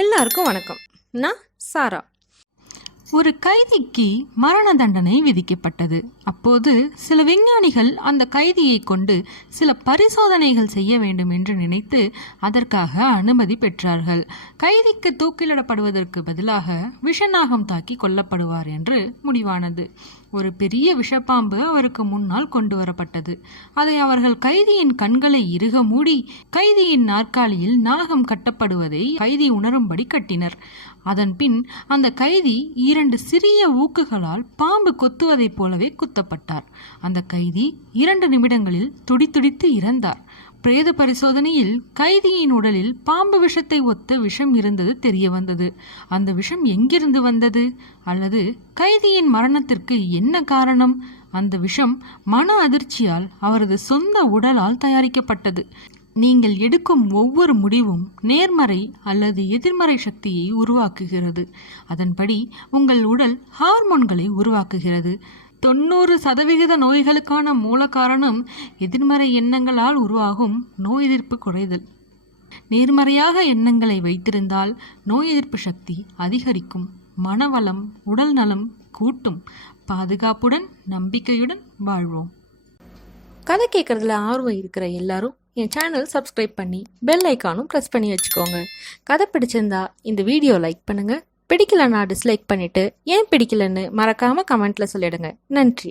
எல்லாருக்கும் வணக்கம். நான் சாரா. ஒரு கைதிக்கு மரண தண்டனை விதிக்கப்பட்டது. அப்போது சில விஞ்ஞானிகள் அந்த கைதியை கொண்டு சில பரிசோதனைகள் செய்ய வேண்டும் என்று நினைத்து அதற்காக அனுமதி பெற்றார்கள். கைதிக்கு தூக்கிலிடப்படுவதற்கு பதிலாக விஷநாகம் தாக்கி கொல்லப்படுவார் என்று முடிவானது. ஒரு பெரிய விஷப்பாம்பு அவருக்கு முன்னால் கொண்டு வரப்பட்டது. அதை அவர்கள் கைதியின் கண்களை இறுக மூடி கைதியின் நாற்காலியில் நாகம் கட்டப்படுவதை கைதி உணரும்படி கட்டினர். அதன் பின் அந்த கைதி 2 சிறிய ஊக்குகளால் பாம்பு கொத்துவதைப் போலவே குத்தப்பட்டார். அந்த கைதி 2 நிமிடங்களில் துடிதுடித்து இறந்தார். பிரேத பரிசோதனையில் கைதியின் உடலில் பாம்பு விஷத்தை ஒத்த விஷம் இருந்தது தெரிய வந்தது. அந்த விஷம் எங்கிருந்து வந்தது? அல்லது கைதியின் மரணத்திற்கு என்ன காரணம்? அந்த விஷம் மன அதிர்ச்சியால் அவரது சொந்த உடலால் தயாரிக்கப்பட்டது. நீங்கள் எடுக்கும் ஒவ்வொரு முடிவும் நேர்மறை அல்லது எதிர்மறை சக்தியை உருவாக்குகிறது. அதன்படி உங்கள் உடல் ஹார்மோன்களை உருவாக்குகிறது. 90% நோய்களுக்கான மூல காரணம் எதிர்மறை எண்ணங்களால் உருவாகும் நோய் எதிர்ப்பு குறைதல். நேர்மறையாக எண்ணங்களை வைத்திருந்தால் நோய் எதிர்ப்பு சக்தி அதிகரிக்கும், மனவளம் உடல் நலம் கூட்டும். பாதுகாப்புடன் நம்பிக்கையுடன் வாழ்வோம். கதை கேட்கறதுல ஆர்வம் இருக்கிற எல்லாரும் என் சேனல் சப்ஸ்கிரைப் பண்ணி பெல் ஐக்கானும் ப்ரெஸ் பண்ணி வச்சுக்கோங்க. கதை பிடிச்சிருந்தா இந்த வீடியோ லைக் பண்ணுங்க. பிடிக்கலன்னா டிஸ்லைக் பண்ணிட்டு ஏன் பிடிக்கலன்னு மறக்காம கமெண்ட்ல சொல்லிடுங்க. நன்றி.